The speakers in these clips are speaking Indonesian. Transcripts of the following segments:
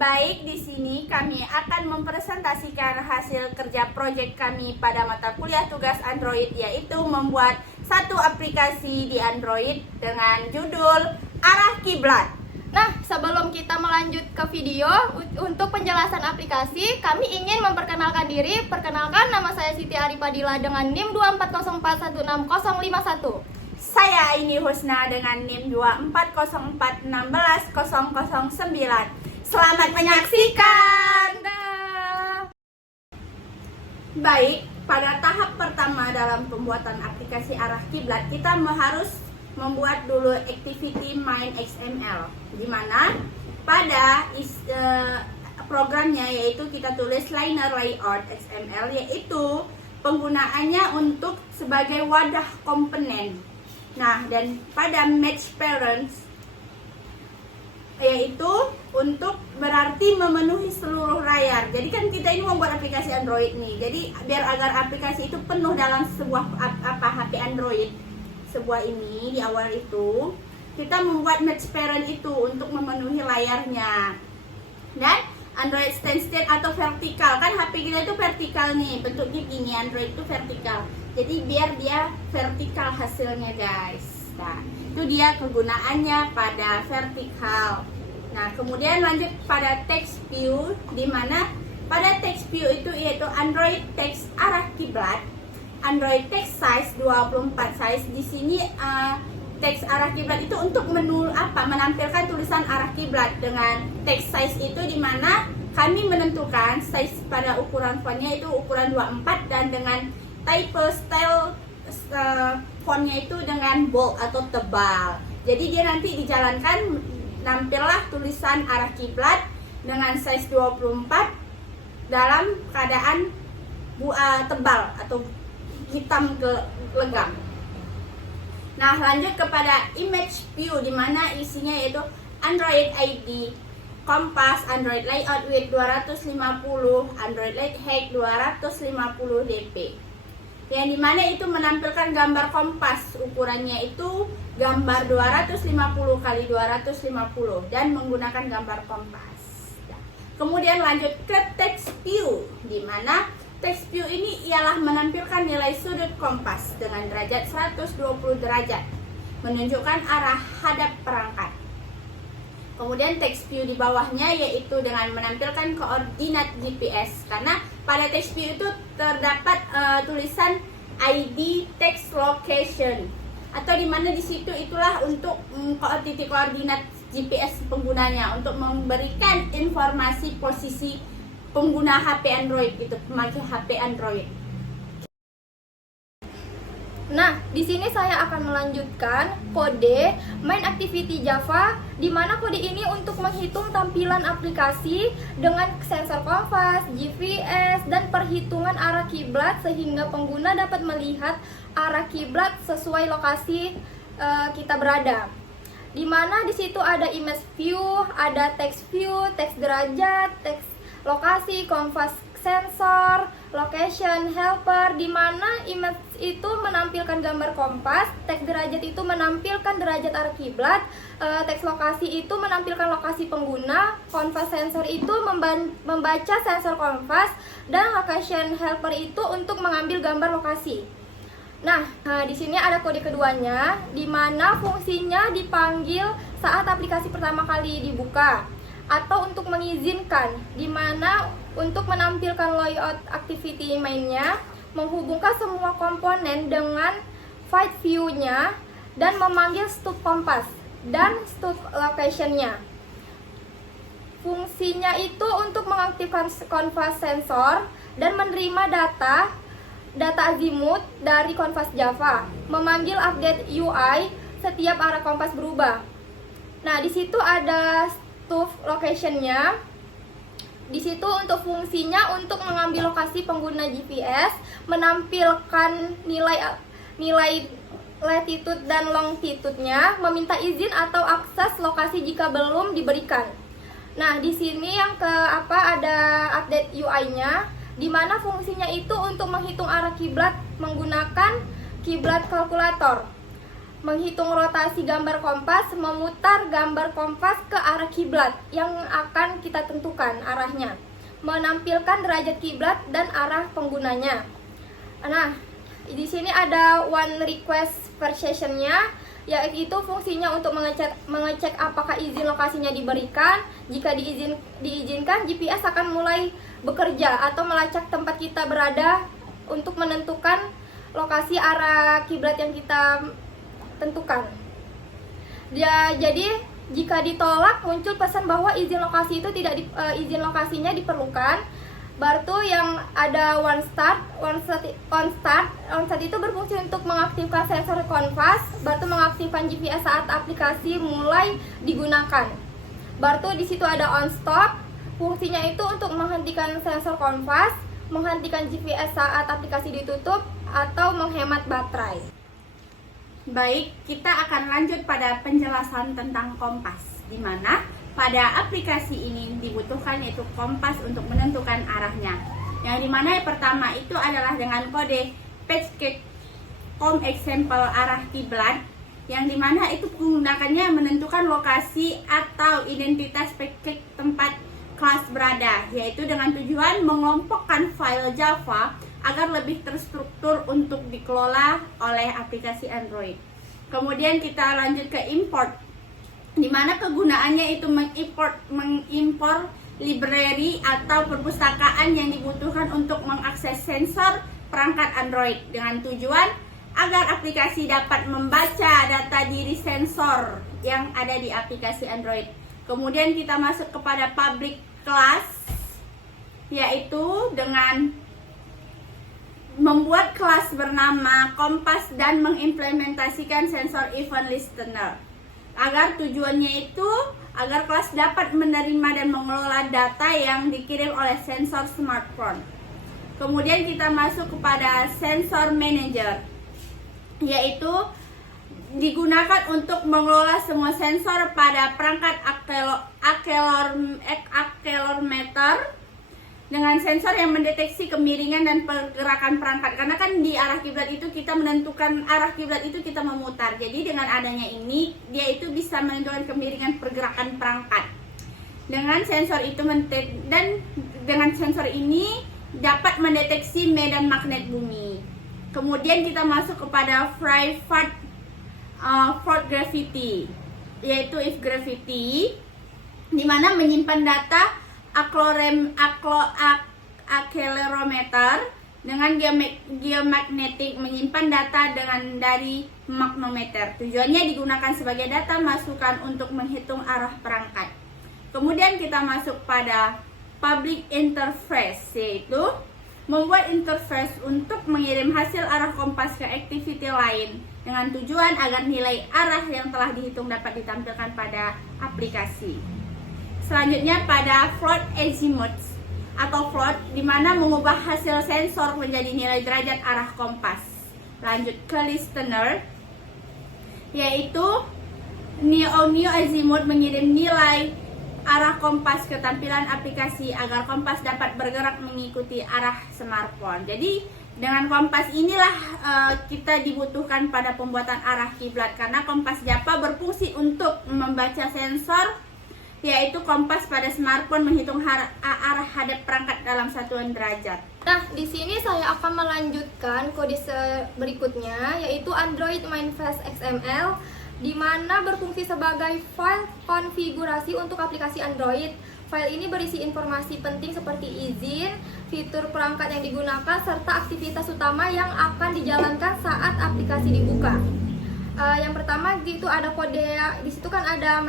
Baik, di sini kami akan mempresentasikan hasil kerja proyek kami pada mata kuliah tugas Android, yaitu membuat satu aplikasi di Android dengan judul Arah Kiblat. Nah, sebelum kita melanjut ke video, untuk penjelasan aplikasi, kami ingin memperkenalkan diri. Perkenalkan, nama saya Siti Aripadila dengan NIM 240416051. Saya Aini Husna dengan NIM 24041610009. Selamat menyaksikan. Baik, pada tahap pertama dalam pembuatan aplikasi Arah Kiblat, kita harus membuat dulu activity main XML, di mana pada programnya yaitu kita tulis liner layout XML, yaitu penggunaannya untuk sebagai wadah komponen. Nah, dan pada match parents yaitu untuk berarti memenuhi seluruh layar. Jadi kan kita ini membuat aplikasi Android nih. Jadi biar agar aplikasi itu penuh dalam sebuah HP Android, sebuah ini di awal itu kita membuat match parent itu untuk memenuhi layarnya. Dan Android standstill atau vertikal, kan HP kita itu vertikal nih, bentuknya gini, Android itu vertikal. Jadi biar dia vertikal hasilnya, guys. Nah, itu dia kegunaannya pada vertikal. Nah, kemudian lanjut pada text view, di mana pada text view itu yaitu Android text arah kiblat, Android text size 24 size. Di sini teks arah kiblat itu untuk menampilkan tulisan arah kiblat dengan text size itu, di mana kami menentukan size pada ukuran fontnya itu ukuran 24 dan dengan type style fontnya itu dengan bold atau tebal. Jadi dia nanti dijalankan nampillah tulisan arah kiblat dengan size 24 dalam keadaan tebal atau hitam ke legam. Nah, lanjut kepada image view, di mana isinya yaitu Android ID, kompas, Android layout width 250, Android light height 250 dp. Yang dimana itu menampilkan gambar kompas, ukurannya itu gambar 250 x 250 dan menggunakan gambar kompas. Kemudian lanjut ke text view, di mana text view ini ialah menampilkan nilai sudut kompas dengan derajat 120 derajat, menunjukkan arah hadap perangkat. Kemudian text view di bawahnya yaitu dengan menampilkan koordinat GPS, karena pada text view itu terdapat tulisan ID text location, atau dimana di situ itulah untuk titik koordinat GPS penggunanya untuk memberikan informasi posisi pengguna HP Android, itu pemakai HP Android. Nah, di sini saya akan melanjutkan kode main activity Java, di mana kode ini untuk menghitung tampilan aplikasi dengan sensor kompas, GPS, dan perhitungan arah kiblat sehingga pengguna dapat melihat arah kiblat sesuai lokasi kita berada. Di mana di situ ada image view, ada text view, text derajat, text lokasi, kompas sensor, location, helper, di mana image itu menampilkan gambar kompas, teks derajat itu menampilkan derajat arah kiblat, teks lokasi itu menampilkan lokasi pengguna, kompas sensor itu membaca sensor kompas, dan location helper itu untuk mengambil gambar lokasi. Nah, di sini ada kode keduanya, di mana fungsinya dipanggil saat aplikasi pertama kali dibuka, atau untuk mengizinkan, di mana untuk menampilkan layout activity mainnya, menghubungkan semua komponen dengan fight view-nya, dan memanggil stub kompas dan stub location-nya. Fungsinya itu untuk mengaktifkan kompas sensor dan menerima data azimut dari kompas Java, memanggil update UI setiap arah kompas berubah. Nah, di situ ada stub location-nya. Di situ untuk fungsinya untuk mengambil lokasi pengguna GPS, menampilkan nilai latitude dan longitude-nya, meminta izin atau akses lokasi jika belum diberikan. Nah, di sini yang ada update UI-nya, di mana fungsinya itu untuk menghitung arah kiblat menggunakan kiblat kalkulator. menghitung rotasi gambar kompas, memutar gambar kompas ke arah kiblat yang akan kita tentukan arahnya, menampilkan derajat kiblat dan arah penggunanya. Nah, di sini ada one request per sessionnya, yaitu fungsinya untuk mengecek apakah izin lokasinya diberikan. Jika diizinkan, GPS akan mulai bekerja atau melacak tempat kita berada untuk menentukan lokasi arah kiblat yang kita tentukan. Jadi jika ditolak, muncul pesan bahwa izin lokasi itu izin lokasinya diperlukan. Baru yang ada on start itu berfungsi untuk mengaktifkan sensor konvas, baru mengaktifkan GPS saat aplikasi mulai digunakan. Baru di situ ada on stop, fungsinya itu untuk menghentikan sensor konvas, menghentikan GPS saat aplikasi ditutup, atau menghemat baterai. Baik, kita akan lanjut pada penjelasan tentang kompas, di mana pada aplikasi ini dibutuhkan yaitu kompas untuk menentukan arahnya. Yang dimana yang pertama itu adalah dengan kode PageCom example arah kiblat, yang dimana itu menggunakannya menentukan lokasi atau identitas paket tempat kelas berada, yaitu dengan tujuan mengelompokkan file Java agar lebih terstruktur untuk dikelola oleh aplikasi Android. Kemudian kita lanjut ke import, di mana kegunaannya itu mengimpor library atau perpustakaan yang dibutuhkan untuk mengakses sensor perangkat Android dengan tujuan agar aplikasi dapat membaca data diri sensor yang ada di aplikasi Android. Kemudian kita masuk kepada public class, yaitu dengan membuat kelas bernama kompas dan mengimplementasikan sensor event listener. Agar tujuannya itu agar kelas dapat menerima dan mengelola data yang dikirim oleh sensor smartphone. Kemudian kita masuk kepada sensor manager, yaitu digunakan untuk mengelola semua sensor pada perangkat accelerometer dengan sensor yang mendeteksi kemiringan dan pergerakan perangkat. Karena kan di arah kiblat itu kita menentukan arah kiblat itu kita memutar. Jadi dengan adanya ini dia itu bisa menentukan kemiringan pergerakan perangkat. Dengan sensor itu dengan sensor ini dapat mendeteksi medan magnet bumi. Kemudian kita masuk kepada private Ford Gravity, yaitu if gravity, di mana menyimpan data accelerometer dengan geomagnetik, menyimpan data dari magnometer. Tujuannya digunakan sebagai data masukan untuk menghitung arah perangkat. Kemudian kita masuk pada public interface, yaitu membuat interface untuk mengirim hasil arah kompas ke activity lain dengan tujuan agar nilai arah yang telah dihitung dapat ditampilkan pada aplikasi. Selanjutnya pada float azimuth atau float, di mana mengubah hasil sensor menjadi nilai derajat arah kompas. Lanjut ke listener, yaitu neo azimuth mengirim nilai arah kompas ke tampilan aplikasi agar kompas dapat bergerak mengikuti arah smartphone. Jadi dengan kompas inilah kita dibutuhkan pada pembuatan arah kiblat, karena kompas Java berfungsi untuk membaca sensor, yaitu kompas pada smartphone menghitung arah hadap perangkat dalam satuan derajat. Nah, di sini saya akan melanjutkan kode berikutnya, yaitu Android Manifest XML, di mana berfungsi sebagai file konfigurasi untuk aplikasi Android. File ini berisi informasi penting seperti izin, fitur perangkat yang digunakan, serta aktivitas utama yang akan dijalankan saat aplikasi dibuka. Yang pertama itu ada kode, di situ kan ada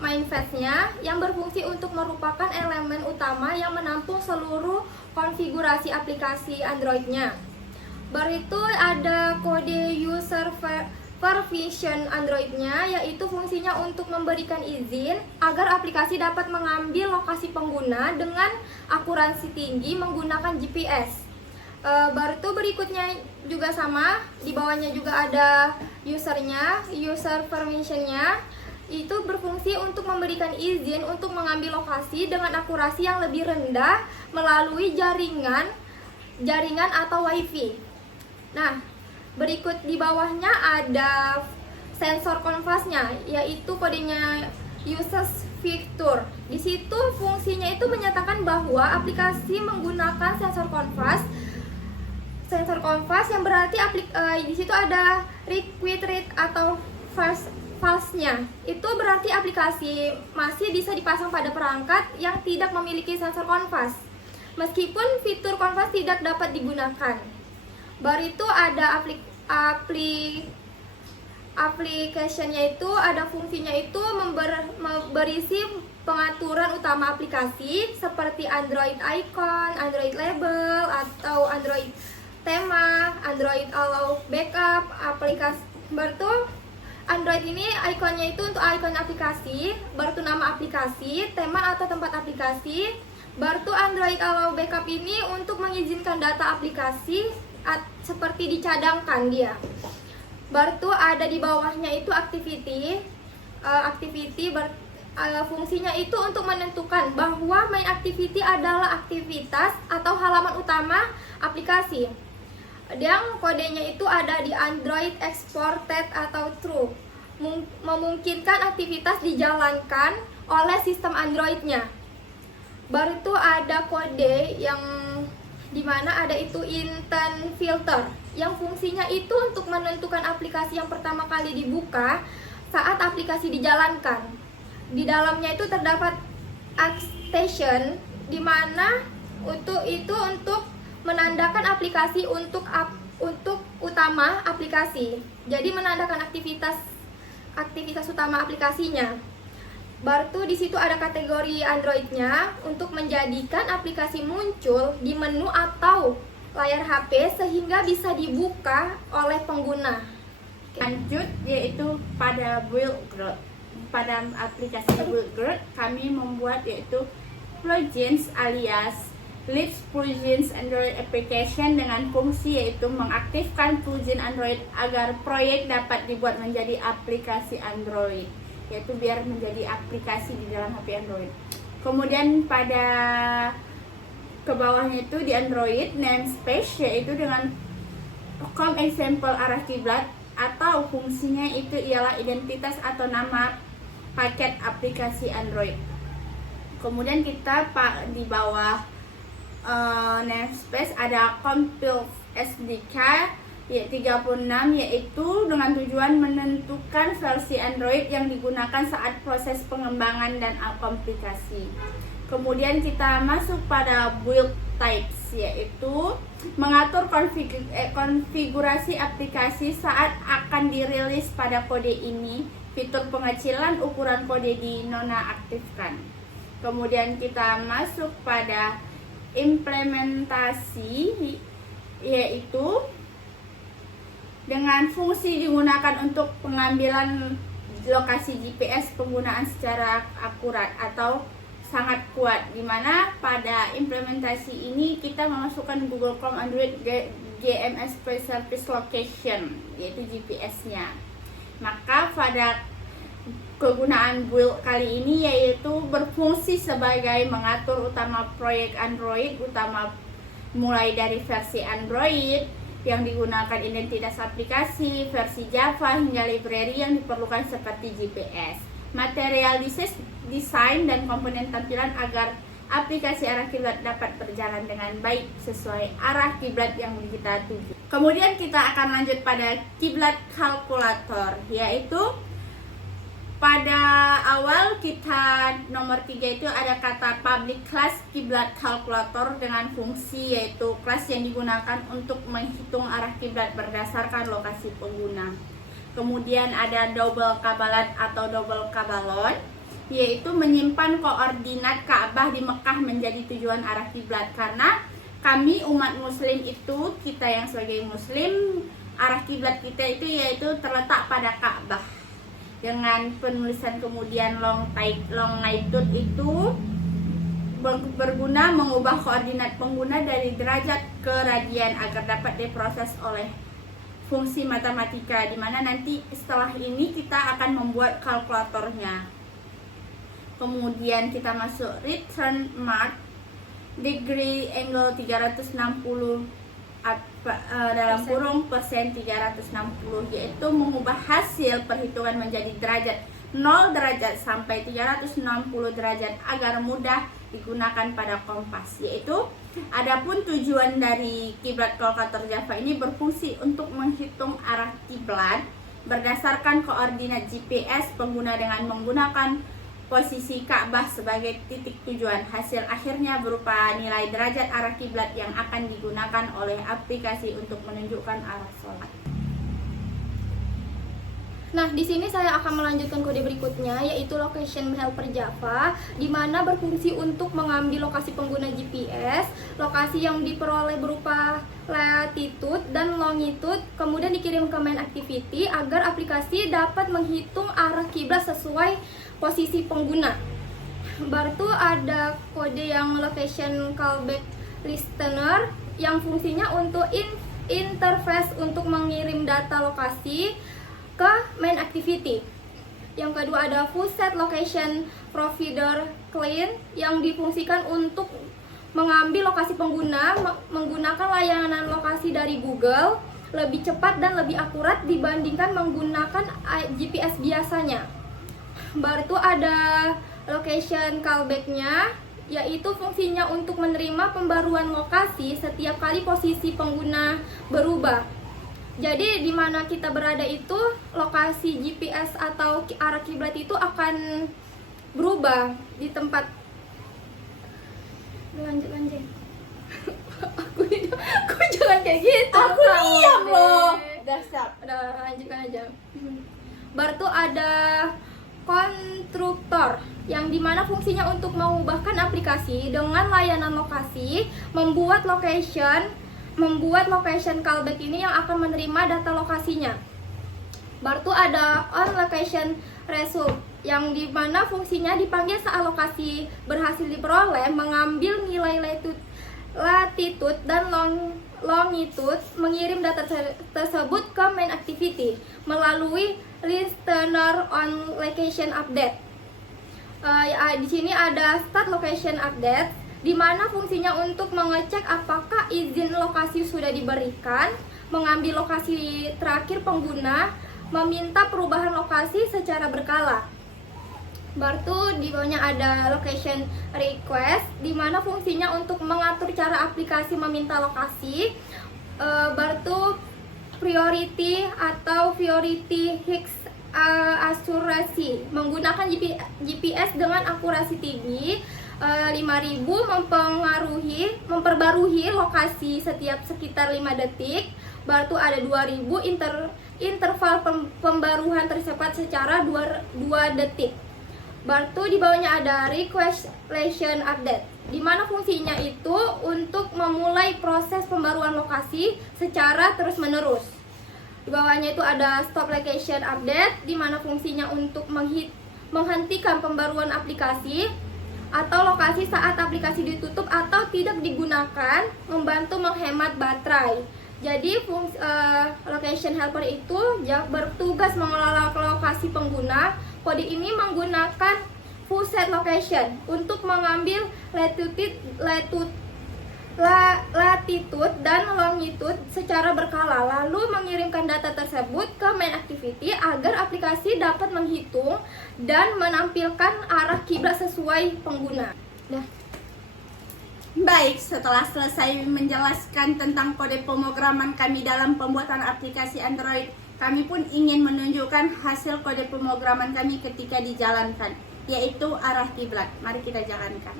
manifestnya yang berfungsi untuk merupakan elemen utama yang menampung seluruh konfigurasi aplikasi Android-nya. Baru itu ada kode user version Android-nya, yaitu fungsinya untuk memberikan izin agar aplikasi dapat mengambil lokasi pengguna dengan akurasi tinggi menggunakan GPS. Baru itu berikutnya juga sama, di bawahnya juga ada usernya, user permissionnya, itu berfungsi untuk memberikan izin untuk mengambil lokasi dengan akurasi yang lebih rendah melalui jaringan atau WiFi. Nah, berikut di bawahnya ada sensor konvasnya, yaitu kodenya uses feature. Di situ fungsinya itu menyatakan bahwa aplikasi menggunakan sensor konvas. Sensor konvas yang berarti di situ ada require read atau false-nya. Itu berarti aplikasi masih bisa dipasang pada perangkat yang tidak memiliki sensor konvas, meskipun fitur konvas tidak dapat digunakan. Baru itu ada application-nya itu ada fungsinya itu berisi pengaturan utama aplikasi seperti Android icon, Android label, atau Android tema, Android allow backup, aplikasi. Baru Android ini ikonnya itu untuk ikon aplikasi, baru nama aplikasi, tema atau tempat aplikasi. Baru Android allow backup ini untuk mengizinkan data aplikasi seperti dicadangkan dia. Baru ada di bawahnya itu activity. Fungsinya itu untuk menentukan bahwa main activity adalah aktivitas atau halaman utama aplikasi. Yang kodenya itu ada di Android exported atau true, memungkinkan aktivitas dijalankan oleh sistem Androidnya. Baru itu ada kode yang dimana ada itu intent filter, yang fungsinya itu untuk menentukan aplikasi yang pertama kali dibuka saat aplikasi dijalankan. Di dalamnya itu terdapat station, dimana untuk menandakan aplikasi untuk utama aplikasi. Jadi menandakan aktivitas utama aplikasinya. Baru di situ ada kategori Androidnya untuk menjadikan aplikasi muncul di menu atau layar HP sehingga bisa dibuka oleh pengguna. Lanjut yaitu pada build growth. Pada aplikasi build growth kami membuat yaitu plugins alias Lips plugins Android application dengan fungsi yaitu mengaktifkan plugin Android agar proyek dapat dibuat menjadi aplikasi Android, yaitu biar menjadi aplikasi di dalam HP Android. Kemudian pada ke bawahnya itu di Android namespace, yaitu dengan example arah kiblat, atau fungsinya itu ialah identitas atau nama paket aplikasi Android. Kemudian kita di bawah namespace ada compile SDK 36, yaitu dengan tujuan menentukan versi Android yang digunakan saat proses pengembangan dan aplikasi. Kemudian kita masuk pada build types, yaitu mengatur konfigurasi aplikasi saat akan dirilis pada kode ini. Fitur pengecilan ukuran kode dinonaktifkan. Kemudian kita masuk pada implementasi, yaitu dengan fungsi digunakan untuk pengambilan lokasi GPS penggunaan secara akurat atau sangat kuat, dimana pada implementasi ini kita memasukkan Google Chrome Android GMS Service Location, yaitu GPS-nya. Maka pada kegunaan build kali ini yaitu berfungsi sebagai mengatur utama proyek Android, mulai dari versi Android yang digunakan identitas aplikasi, versi Java hingga library yang diperlukan seperti GPS, material desain dan komponen tampilan agar aplikasi arah kiblat dapat berjalan dengan baik sesuai arah kiblat yang kita tuju. Kemudian kita akan lanjut pada kiblat kalkulator, yaitu pada awal kita nomor 3 itu ada kata public class kiblat kalkulator dengan fungsi yaitu kelas yang digunakan untuk menghitung arah kiblat berdasarkan lokasi pengguna. Kemudian ada double kabalat atau double kabalon, yaitu menyimpan koordinat Ka'bah di Mekah menjadi tujuan arah kiblat, karena kami umat muslim itu, kita yang sebagai muslim, arah kiblat kita itu yaitu terletak pada Ka'bah. Dengan penulisan kemudian longitude itu berguna mengubah koordinat pengguna dari derajat ke radian agar dapat diproses oleh fungsi matematika, dimana nanti setelah ini kita akan membuat kalkulatornya. Kemudian kita masuk return mark degree angle 360 dalam kurung persen 360, yaitu mengubah hasil perhitungan menjadi derajat 0 derajat sampai 360 derajat agar mudah digunakan pada kompas. Yaitu adapun tujuan dari kiblat kolokator Java ini berfungsi untuk menghitung arah kiblat berdasarkan koordinat GPS pengguna dengan menggunakan posisi Ka'bah sebagai titik tujuan. Hasil akhirnya berupa nilai derajat arah kiblat yang akan digunakan oleh aplikasi untuk menunjukkan arah sholat. Nah, di sini saya akan melanjutkan kode berikutnya, yaitu Location Helper Java, di mana berfungsi untuk mengambil lokasi pengguna GPS, lokasi yang diperoleh berupa latitude dan longitude, kemudian dikirim ke main activity agar aplikasi dapat menghitung arah kiblat sesuai posisi pengguna. Baru ada kode yang Location Callback Listener, yang fungsinya untuk interface untuk mengirim data lokasi ke main activity. Yang kedua ada Fullset Location Provider Client, yang difungsikan untuk mengambil lokasi pengguna menggunakan layanan lokasi dari Google, lebih cepat dan lebih akurat dibandingkan menggunakan GPS biasanya. Baru ada Location Callback-nya, yaitu fungsinya untuk menerima pembaruan lokasi setiap kali posisi pengguna berubah. Jadi di mana kita berada itu, lokasi GPS atau arah kiblat itu akan berubah di tempat. Lanjut. aku jangan kayak gitu. Aku diam loh. Dasar. Udah lanjutkan aja. Baru ada konstruktor, yang dimana fungsinya untuk mengubahkan aplikasi dengan layanan lokasi, membuat location callback ini yang akan menerima data lokasinya. Baru ada on location result, yang dimana fungsinya dipanggil saat lokasi berhasil diperoleh, mengambil nilai latitude dan longitude, mengirim data tersebut ke main activity melalui listener on location update. Di sini ada start location update, di mana fungsinya untuk mengecek apakah izin lokasi sudah diberikan, mengambil lokasi terakhir pengguna, meminta perubahan lokasi secara berkala. Baru di bawahnya ada location request, di mana fungsinya untuk mengatur cara aplikasi meminta lokasi. Baru priority atau priority hix akurasi, menggunakan GPS dengan akurasi tinggi. 5000 memperbarui lokasi setiap sekitar 5 detik. Baru ada 2000 interval pembaruan tercepat secara 2 detik. Baru di bawahnya ada request location update, di mana fungsinya itu untuk memulai proses pembaruan lokasi secara terus-menerus. Di bawahnya itu ada stop location update, di mana fungsinya untuk menghentikan pembaruan aplikasi atau lokasi saat aplikasi ditutup atau tidak digunakan, membantu menghemat baterai. Jadi location helper itu bertugas mengelola lokasi pengguna. Kode ini menggunakan fullset location untuk mengambil latitude dan longitude secara berkala, lalu mengirimkan data tersebut ke main activity agar aplikasi dapat menghitung dan menampilkan arah kiblat sesuai pengguna. Baik, setelah selesai menjelaskan tentang kode pemrograman kami dalam pembuatan aplikasi Android, kami pun ingin menunjukkan hasil kode pemrograman kami ketika dijalankan, yaitu arah kiblat. Mari kita jalankan.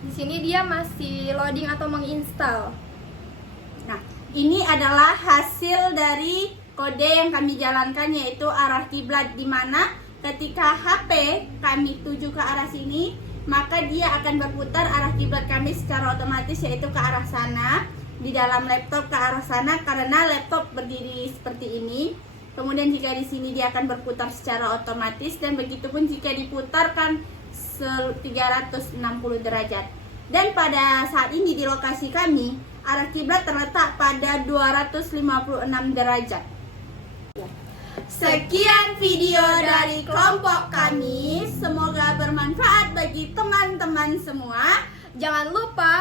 Di sini dia masih loading atau menginstal. Nah, ini adalah hasil dari kode yang kami jalankan, yaitu arah kiblat, di mana ketika HP kami tuju ke arah sini, maka dia akan berputar arah kiblat kami secara otomatis, yaitu ke arah sana. Di dalam laptop ke arah sana karena laptop berdiri seperti ini. Kemudian jika di sini dia akan berputar secara otomatis, dan begitupun jika diputarkan 360 derajat. Dan pada saat ini di lokasi kami, arah kiblat terletak pada 256 derajat. Sekian video dari kelompok kami. Semoga bermanfaat bagi teman-teman semua. Jangan lupa